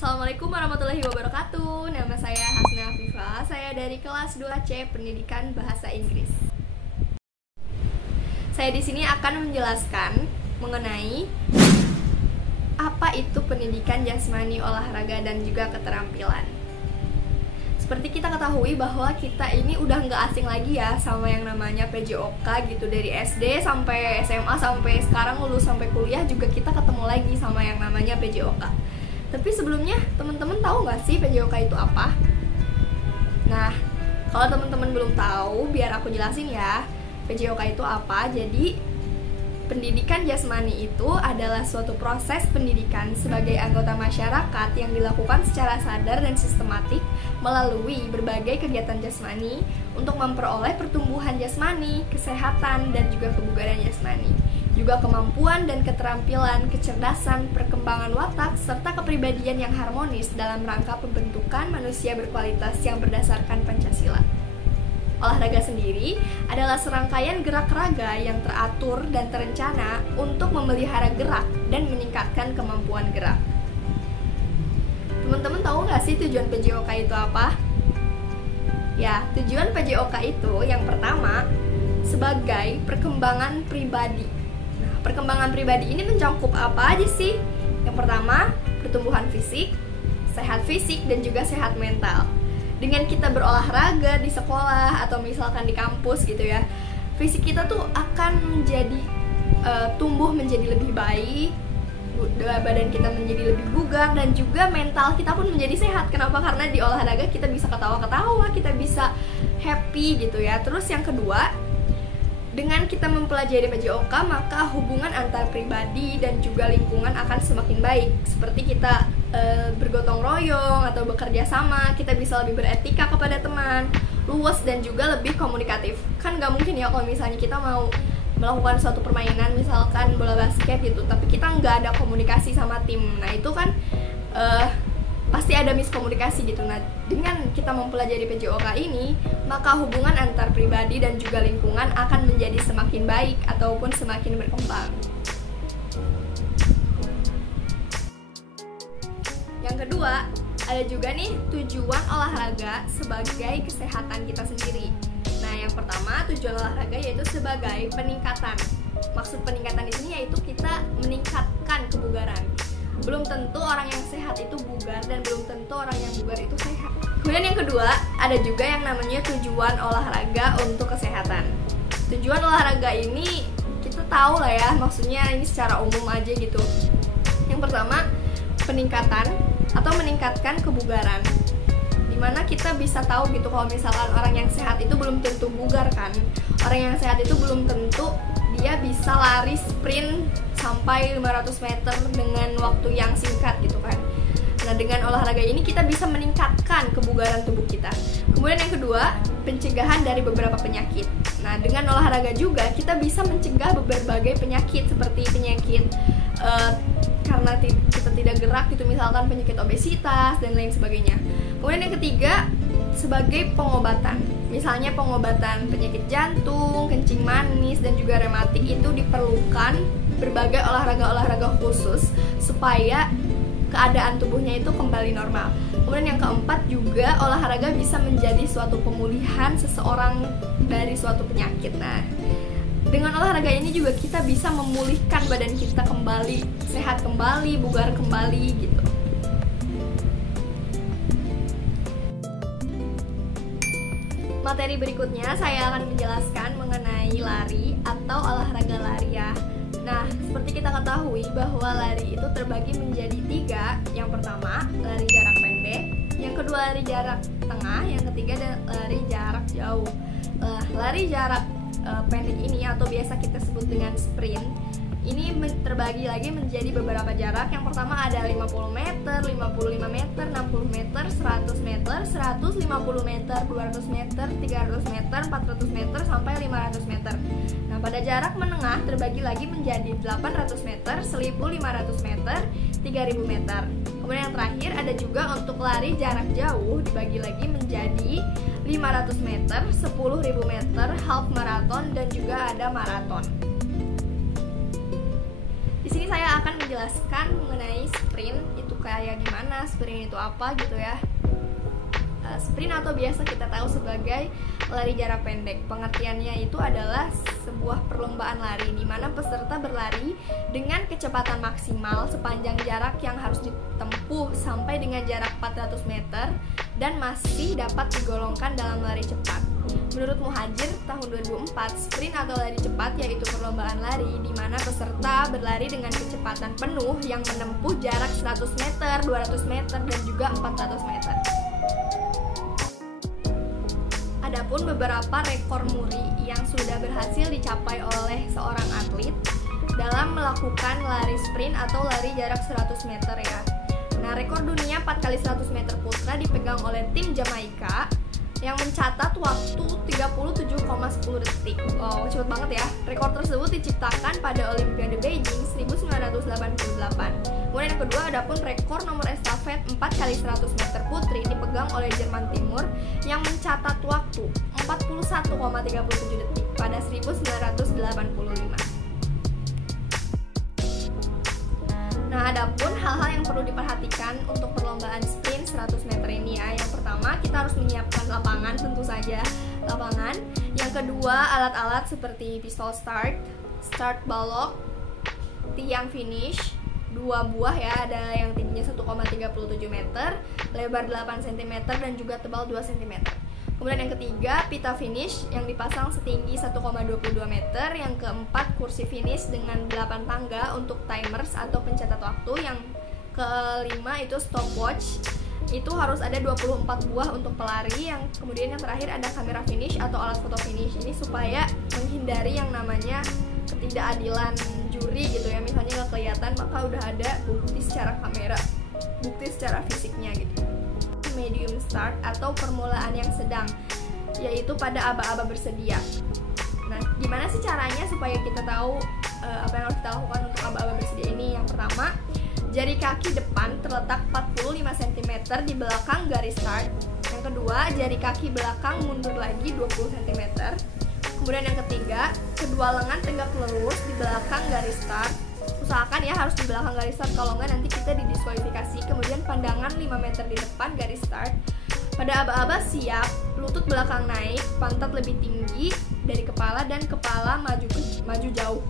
Assalamualaikum warahmatullahi wabarakatuh. Nama saya Hasna Afifa. Saya dari kelas 2C Pendidikan Bahasa Inggris. Saya di sini akan menjelaskan mengenai apa itu pendidikan jasmani, olahraga, dan juga keterampilan. Seperti kita ketahui bahwa kita ini udah nggak asing lagi ya sama yang namanya PJOK gitu. Dari SD sampai SMA sampai sekarang lulus sampai kuliah juga kita ketemu lagi sama yang namanya PJOK. Tapi sebelumnya teman-teman tahu nggak sih PJOK itu apa? Nah, kalau teman-teman belum tahu, biar aku jelasin ya. PJOK itu apa? Jadi pendidikan jasmani itu adalah suatu proses pendidikan sebagai anggota masyarakat yang dilakukan secara sadar dan sistematik melalui berbagai kegiatan jasmani untuk memperoleh pertumbuhan jasmani, kesehatan, dan juga kebugaran jasmani. Juga kemampuan dan keterampilan, kecerdasan, perkembangan watak, serta kepribadian yang harmonis dalam rangka pembentukan manusia berkualitas yang berdasarkan Pancasila. Olahraga sendiri adalah serangkaian gerak raga yang teratur dan terencana untuk memelihara gerak dan meningkatkan kemampuan gerak. Teman-teman tahu nggak sih tujuan PJOK itu apa? Ya, tujuan PJOK itu yang pertama sebagai perkembangan pribadi. Nah, perkembangan pribadi ini mencakup apa aja sih? Yang pertama, pertumbuhan fisik, sehat fisik, dan juga sehat mental. Dengan kita berolahraga di sekolah atau misalkan di kampus gitu ya, fisik kita tuh akan menjadi tumbuh menjadi lebih baik, badan kita menjadi lebih bugar, dan juga mental kita pun menjadi sehat. Kenapa? Karena di olahraga kita bisa ketawa-ketawa, kita bisa happy gitu ya. Terus yang kedua, dengan kita mempelajari PJOK, maka hubungan antar pribadi dan juga lingkungan akan semakin baik. Seperti kita bergotong royong atau bekerja sama, kita bisa lebih beretika kepada teman, luwes, dan juga lebih komunikatif. Kan nggak mungkin ya kalau misalnya kita mau melakukan suatu permainan, misalkan bola basket gitu, tapi kita nggak ada komunikasi sama tim. Nah itu kan pasti ada miskomunikasi gitu. Nah, dengan kita mempelajari PJOK ini, maka hubungan antar pribadi dan juga lingkungan akan menjadi semakin baik ataupun semakin berkembang. Yang kedua, ada juga nih tujuan olahraga sebagai kesehatan kita sendiri. Nah, yang pertama tujuan olahraga yaitu sebagai peningkatan. Maksud peningkatan di sini yaitu kita meningkatkan kebugaran. Belum tentu orang yang sehat itu bugar dan belum tentu orang yang bugar itu sehat. Kemudian yang kedua, ada juga yang namanya tujuan olahraga untuk kesehatan. Tujuan olahraga ini kita tahu lah ya, maksudnya ini secara umum aja gitu. Yang pertama, peningkatan atau meningkatkan kebugaran. Dimana kita bisa tahu gitu kalau misalkan orang yang sehat itu belum tentu bugar kan. Orang yang sehat itu belum tentu dia bisa lari sprint sampai 500 meter dengan waktu yang singkat gitu kan. Nah, dengan olahraga ini kita bisa meningkatkan kebugaran tubuh kita. Kemudian yang kedua, pencegahan dari beberapa penyakit. Nah, dengan olahraga juga kita bisa mencegah berbagai penyakit seperti penyakit karena kita tidak gerak gitu, misalkan penyakit obesitas dan lain sebagainya. Kemudian yang ketiga, sebagai pengobatan. Misalnya pengobatan penyakit jantung, kencing manis, dan juga rematik itu diperlukan berbagai olahraga-olahraga khusus supaya keadaan tubuhnya itu kembali normal. Kemudian yang keempat juga olahraga bisa menjadi suatu pemulihan seseorang dari suatu penyakit. Nah, dengan olahraga ini juga kita bisa memulihkan badan kita kembali, sehat kembali, bugar kembali gitu. Materi berikutnya saya akan menjelaskan mengenai lari atau olahraga lari ya. Nah, seperti kita ketahui bahwa lari itu terbagi menjadi 3. Yang pertama, lari jarak pendek. Yang kedua, lari jarak tengah. Yang ketiga, lari jarak jauh. Lari jarak pendek ini atau biasa kita sebut dengan sprint, ini terbagi lagi menjadi beberapa jarak. Yang pertama ada 50 meter, 55 meter, 60 meter, 100 meter, 150 meter, 200 meter, 300 meter, 400 meter, sampai 500 meter. Nah, pada jarak menengah terbagi lagi menjadi 800 meter, 1500 meter, 3000 meter. Kemudian yang terakhir ada juga untuk lari jarak jauh dibagi lagi menjadi 500 meter, 10.000 meter, half marathon, dan juga ada maraton. Di sini saya akan menjelaskan mengenai sprint. Itu kayak gimana, sprint itu apa gitu ya. Sprint atau biasa kita tahu sebagai lari jarak pendek. Pengertiannya itu adalah sebuah perlombaan lari di mana peserta berlari dengan kecepatan maksimal sepanjang jarak yang harus ditempuh sampai dengan jarak 400 meter dan masih dapat digolongkan dalam lari cepat. Menurut Muhajir tahun 2004, sprint atau lari cepat yaitu perlombaan lari di mana peserta berlari dengan kecepatan penuh yang menempuh jarak 100 meter, 200 meter, dan juga 400 meter. Adapun beberapa rekor muri yang sudah berhasil dicapai oleh seorang atlet dalam melakukan lari sprint atau lari jarak 100 meter ya. Nah, rekor dunia 4x100 meter putra dipegang oleh tim Jamaika yang mencatat waktu 37,10 detik. Wow, cepet banget ya. Rekor tersebut diciptakan pada Olimpiade Beijing 1988. Kemudian yang kedua, adapun rekor nomor estafet 4x100 meter putri dipegang oleh Jerman Timur yang mencatat waktu 41,37 detik pada 1985. Nah, adapun hal-hal yang perlu diperhatikan untuk perlombaan sprint 100 meter ini ya. Yang pertama, kita harus menyiapkan lapangan, tentu saja lapangan. Yang kedua, alat-alat seperti pistol start balok, tiang finish, 2 buah ya, ada yang tingginya 1,37 meter, lebar 8 cm dan juga tebal 2 cm. Kemudian yang ketiga, pita finish yang dipasang setinggi 1,22 meter. Yang keempat, kursi finish dengan 8 tangga untuk timers atau pencatat waktu. Yang kelima itu stopwatch, itu harus ada 24 buah untuk pelari. Yang kemudian yang terakhir ada kamera finish atau alat foto finish. Ini supaya menghindari yang namanya ketidakadilan juri gitu ya. Misalnya nggak kelihatan, maka udah ada bukti secara kamera, bukti secara fisiknya gitu. Medium start atau permulaan yang sedang, yaitu pada aba-aba bersedia. Nah, gimana sih caranya supaya kita tahu apa yang harus kita lakukan untuk aba-aba bersedia ini? Yang pertama, jari kaki depan terletak 45 cm di belakang garis start. Yang kedua, jari kaki belakang mundur lagi 20 cm. Kemudian yang ketiga, kedua lengan tegak lurus di belakang garis start. Usahakan ya harus di belakang garis start, kalau nggak nanti kita didiskualifikasi. Kemudian pandangan 5 meter di depan garis start. Pada aba-aba siap, lutut belakang naik, pantat lebih tinggi dari kepala dan kepala maju jauh.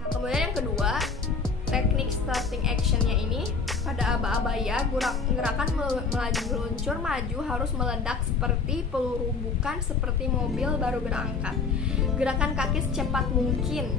Nah, kemudian yang kedua, teknik starting actionnya ini pada aba-aba ya, gerakan melaju meluncur maju harus meledak seperti peluru, bukan seperti mobil baru berangkat. Gerakan kaki secepat mungkin.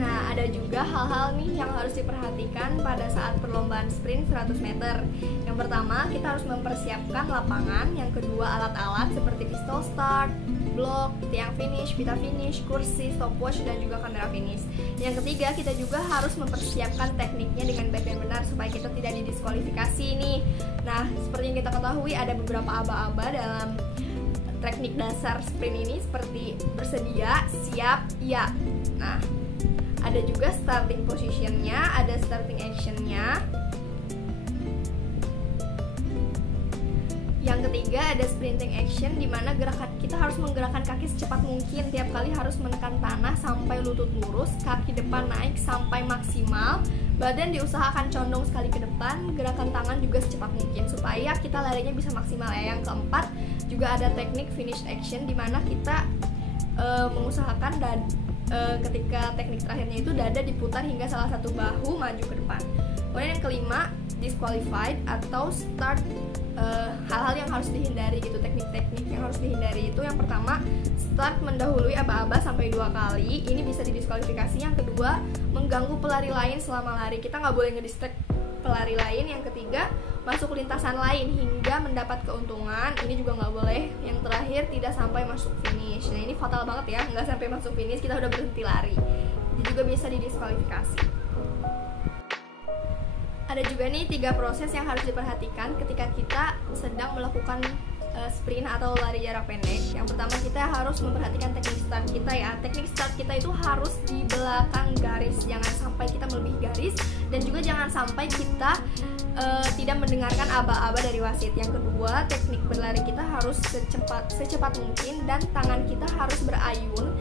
Nah, ada juga hal-hal nih yang harus diperhatikan pada saat perlombaan sprint 100 meter. Yang pertama, kita harus mempersiapkan lapangan. Yang kedua, alat-alat seperti pistol start, blok, tiang finish, pita finish, kursi, stopwatch, dan juga kamera finish. Yang ketiga, kita juga harus mempersiapkan tekniknya dengan baik dan benar supaya kita tidak didiskualifikasi nih. Nah, seperti yang kita ketahui ada beberapa aba-aba dalam teknik dasar sprint ini seperti bersedia, siap, ya. Nah, ada juga starting positionnya, ada starting actionnya. Yang ketiga ada sprinting action, di mana gerakan kita harus menggerakkan kaki secepat mungkin. Tiap kali harus menekan tanah sampai lutut lurus, kaki depan naik sampai maksimal, badan diusahakan condong sekali ke depan, gerakan tangan juga secepat mungkin supaya kita larinya bisa maksimal ya. Yang keempat juga ada teknik finish action, di mana kita mengusahakan ketika teknik terakhirnya itu dada diputar hingga salah satu bahu maju ke depan. Kemudian yang kelima, disqualified atau start, hal-hal yang harus dihindari gitu, teknik-teknik yang harus dihindari itu yang pertama, start mendahului aba-aba sampai 2 kali, ini bisa didiskualifikasi. Yang kedua, mengganggu pelari lain selama lari, kita nggak boleh ngedistract pelari lain. Yang ketiga, masuk lintasan lain hingga mendapat keuntungan, ini juga nggak boleh. Yang terakhir, tidak sampai masuk finish. Nah, ini fatal banget ya, nggak sampai masuk finish kita udah berhenti lari, ini juga bisa didiskualifikasi. Ada juga nih 3 proses yang harus diperhatikan ketika kita sedang melakukan sprint atau lari jarak pendek. Yang pertama, kita harus memperhatikan teknik start kita ya. Teknik start kita itu harus di belakang garis, jangan sampai kita melebihi garis, dan juga jangan sampai kita tidak mendengarkan aba-aba dari wasit. Yang kedua, teknik berlari kita harus secepat mungkin dan tangan kita harus berayun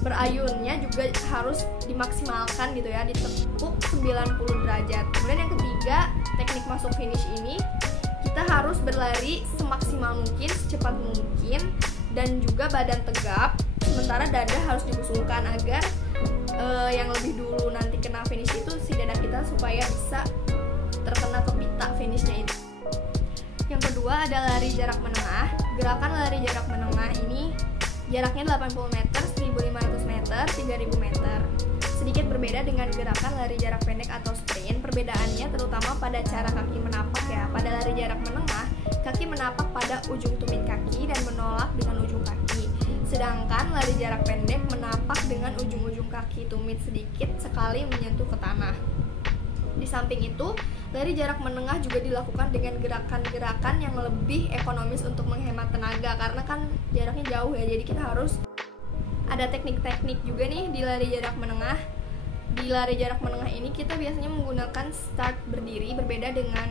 berayunnya juga harus dimaksimalkan gitu ya, ditekuk 90 derajat. Kemudian yang ketiga, teknik masuk finish ini kita harus berlari semaksimal mungkin, secepat mungkin, dan juga badan tegap, sementara dada harus dibusungkan agar yang lebih dulu nanti kena finish itu si dada kita supaya bisa terkena ke pita finishnya itu. Yang kedua ada lari jarak menengah. Gerakan lari jarak menengah ini jaraknya 80 meter, 1500 meter, 3000 meter. Sedikit berbeda dengan gerakan lari jarak pendek atau sprint. Perbedaannya terutama pada cara kaki menapak ya. Pada lari jarak menengah, kaki menapak pada ujung tumit kaki dan menolak dengan ujung kaki. Sedangkan lari jarak pendek menapak dengan ujung-ujung kaki tumit sedikit sekali menyentuh ke tanah. Di samping itu, lari jarak menengah juga dilakukan dengan gerakan-gerakan yang lebih ekonomis untuk menghemat tenaga, karena kan jaraknya jauh ya, jadi kita harus ada teknik-teknik juga nih di lari jarak menengah. Di lari jarak menengah ini kita biasanya menggunakan start berdiri, berbeda dengan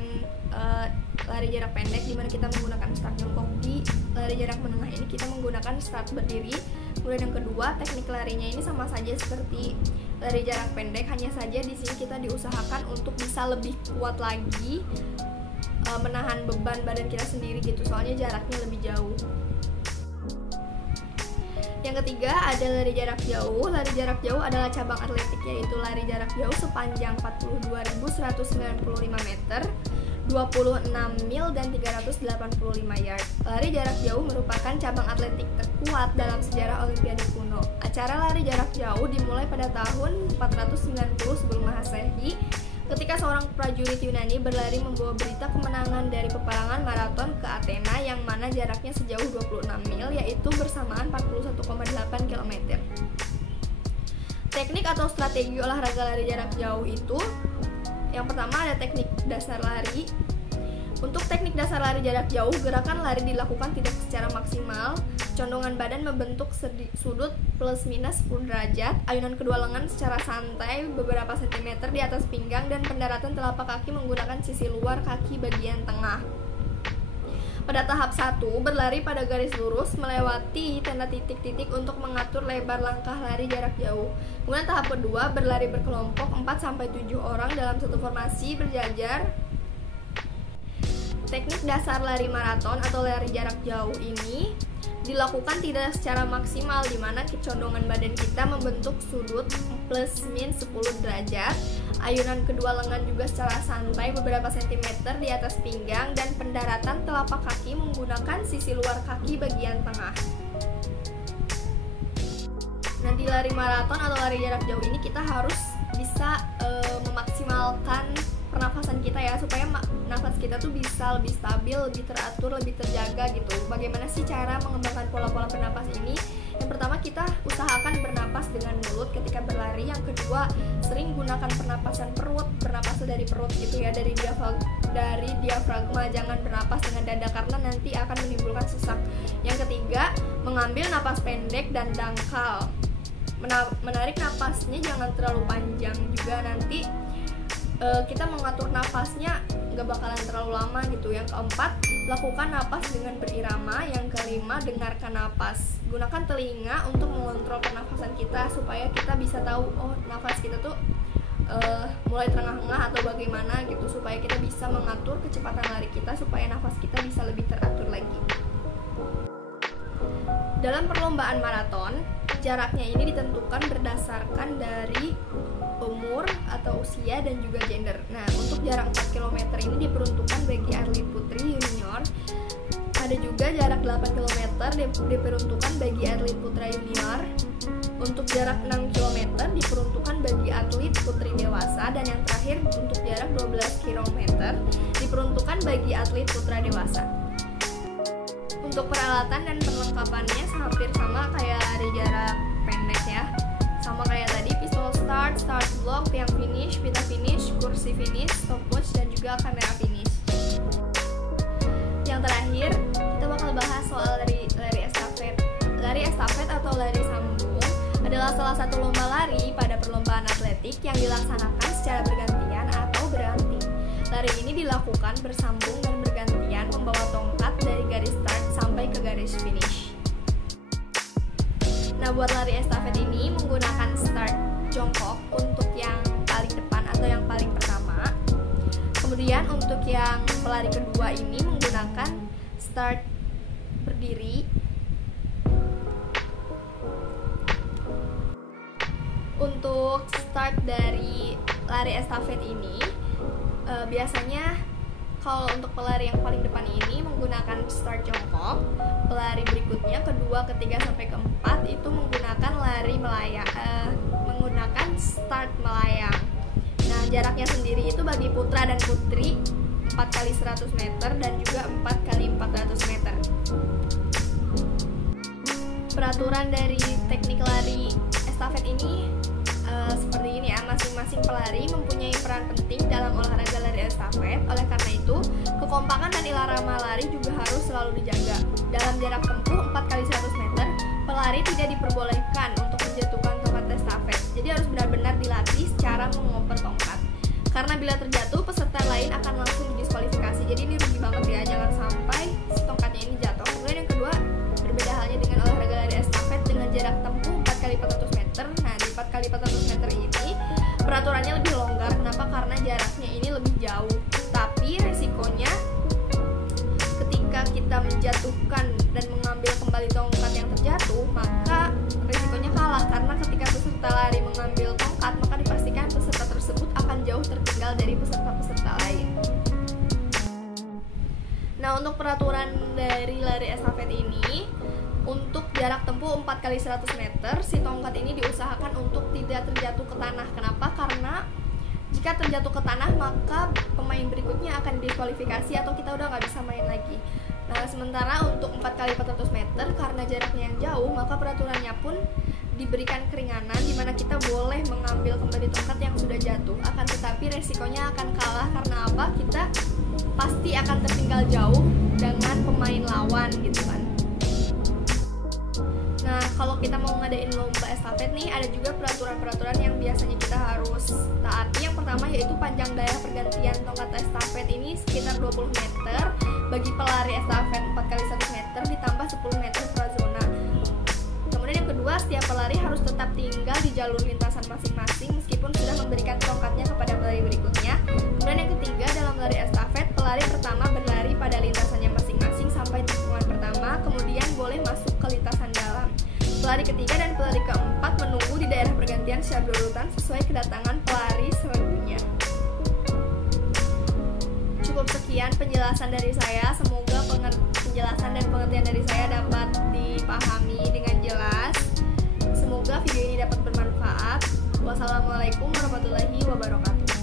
lari jarak pendek di mana kita menggunakan start jongkok. Di lari jarak menengah ini kita menggunakan start berdiri. Kemudian yang kedua, teknik larinya ini sama saja seperti lari jarak pendek, hanya saja di sini kita diusahakan untuk bisa lebih kuat lagi menahan beban badan kita sendiri gitu, soalnya jaraknya lebih jauh. Yang ketiga ada lari jarak jauh. Lari jarak jauh adalah cabang atletik, yaitu lari jarak jauh sepanjang 42.195 meter, 26 mil dan 385 yard. Lari jarak jauh merupakan cabang atletik terkuat dalam sejarah Olimpiade kuno. Acara lari jarak jauh dimulai pada tahun 490 sebelum Masehi, ketika seorang prajurit Yunani berlari membawa berita kemenangan dari peperangan maraton ke Athena yang mana jaraknya sejauh 26 mil, yaitu bersamaan 41,8 km. Teknik atau strategi olahraga lari jarak jauh itu, yang pertama ada teknik dasar lari. Untuk teknik dasar lari jarak jauh, gerakan lari dilakukan tidak secara maksimal. Condongan badan membentuk sudut plus minus 10 derajat. Ayunan kedua lengan secara santai beberapa sentimeter di atas pinggang, dan pendaratan telapak kaki menggunakan sisi luar kaki bagian tengah. Pada tahap 1, berlari pada garis lurus melewati tanda titik-titik untuk mengatur lebar langkah lari jarak jauh. Kemudian tahap kedua, berlari berkelompok 4-7 orang dalam satu formasi berjajar. Teknik dasar lari maraton atau lari jarak jauh ini dilakukan tidak secara maksimal, di mana kecondongan badan kita membentuk sudut plus min 10 derajat. Ayunan kedua lengan juga secara santai beberapa sentimeter di atas pinggang, dan pendaratan telapak kaki menggunakan sisi luar kaki bagian tengah. Nah, di lari maraton atau lari jarak jauh ini kita harus bisa memaksimalkan pernafasan kita ya, supaya nafas kita tuh bisa lebih stabil, lebih teratur, lebih terjaga gitu. Bagaimana sih cara mengembangkan pola-pola bernapas ini? Yang pertama, kita usahakan bernapas dengan mulut ketika berlari. Yang kedua, sering gunakan pernapasan perut, bernapas dari perut gitu ya, dari diafragma, jangan bernapas dengan dada karena nanti akan menimbulkan sesak. Yang ketiga, mengambil napas pendek dan dangkal. Menarik napasnya jangan terlalu panjang juga, nanti kita mengatur nafasnya nggak bakalan terlalu lama gitu. Yang keempat, lakukan napas dengan berirama. Yang kelima, dengarkan napas. Gunakan telinga untuk mengontrol pernafasan kita supaya kita bisa tahu, oh nafas kita tuh mulai terengah-engah atau bagaimana gitu, supaya kita bisa mengatur kecepatan lari kita supaya nafas kita bisa lebih teratur lagi. Dalam perlombaan maraton, jaraknya ini ditentukan berdasarkan dari umur atau usia dan juga gender. Nah, untuk jarak 4 km ini diperuntukkan bagi atlet putri junior. Ada juga jarak 8 km diperuntukkan bagi atlet putra junior. Untuk jarak 6 km diperuntukkan bagi atlet putri dewasa, dan yang terakhir untuk jarak 12 km diperuntukkan bagi atlet putra dewasa. Untuk peralatan dan perlengkapannya hampir sama kayak lari jarak pendek ya. Sama kayak tadi, pistol start, start block, tiang finish, pita finish, kursi finish, stopwatch, dan juga kamera finish. Yang terakhir, kita bakal bahas soal lari estafet. Lari estafet atau lari sambung adalah salah satu lomba lari pada perlombaan atletik yang dilaksanakan secara bergantian atau berganti. Lari ini dilakukan bersambung dan bergantian membawa tongkat dari garis start sampai ke garis finish. Nah, buat lari estafet ini menggunakan start jongkok untuk yang paling depan atau yang paling pertama. Kemudian untuk yang pelari kedua ini menggunakan start berdiri. Untuk start dari lari estafet ini biasanya kalau untuk pelari yang paling depan ini menggunakan start jongkok, pelari berikutnya kedua, ketiga sampai keempat itu menggunakan lari melayang, menggunakan start melayang. Nah, jaraknya sendiri itu bagi putra dan putri 4 kali 100 meter dan juga 4 kali 400 meter. Peraturan dari teknik lari estafet ini seperti ini ya, masing-masing pelari mempunyai peran penting dalam olahraga lari estafet. Oleh karena itu, kekompakan dan irama lari juga harus selalu dijaga. Dalam jarak tempuh 4 kali 100 meter, pelari tidak diperbolehkan untuk menjatuhkan tongkat estafet. Jadi harus benar-benar dilatih secara mengoper tongkat. Karena bila terjatuh, peserta lain akan langsung didiskualifikasi. Jadi ini rugi banget ya, jangan sampai tongkatnya ini jatuh. Kemudian yang kedua, berbeda halnya dengan olahraga lari estafet dengan jarak tempuh 4 kali 400 meter. Nah, di 4 kali 400 meter ini peraturannya lebih longgar. Kenapa? Karena jaraknya ini lebih jauh. Tapi resikonya ketika kita menjatuhkan dan mengambil kembali tongkat yang terjatuh, maka resikonya kalah. Karena ketika peserta lari mengambil tongkat, maka dipastikan peserta tersebut akan jauh tertinggal dari peserta-peserta lain. Nah, untuk peraturan dari lari estafet ini, untuk jarak tempuh 4 kali 100 meter, si tongkat ini diusahakan untuk tidak terjatuh ke tanah. Kenapa? Karena jika terjatuh ke tanah, maka pemain berikutnya akan didiskualifikasi atau kita udah nggak bisa main lagi. Nah, sementara untuk 4 kali 400 meter, karena jaraknya yang jauh, maka peraturannya pun diberikan keringanan di mana kita boleh mengambil kembali tongkat yang sudah jatuh. Akan tetapi resikonya akan kalah. Karena apa? Kita pasti akan tertinggal jauh dengan pemain lawan gitu kan. Nah, kalau kita mau ngadain lomba estafet nih, ada juga peraturan-peraturan yang biasanya kita harus taati. Yang pertama yaitu panjang daerah pergantian tongkat estafet ini sekitar 20 meter bagi pelari estafet 4 kali 100 meter ditambah 10 meter prazona. Kemudian yang kedua, setiap pelari harus tetap tinggal di jalur lintasan masing-masing meskipun sudah memberikan tongkatnya kepada pelari berikutnya. Kemudian yang ketiga, dalam lari estafet, pelari pertama berlari pada lintasannya masing-masing sampai tikungan pertama, kemudian boleh masuk ke lintasan dalam. Pelari ketiga dan pelari keempat menunggu di daerah pergantian secara berurutan sesuai kedatangan pelari selanjutnya. Cukup sekian penjelasan dari saya. Semoga penjelasan dan pengertian dari saya dapat dipahami dengan jelas. Semoga video ini dapat bermanfaat. Wassalamualaikum warahmatullahi wabarakatuh.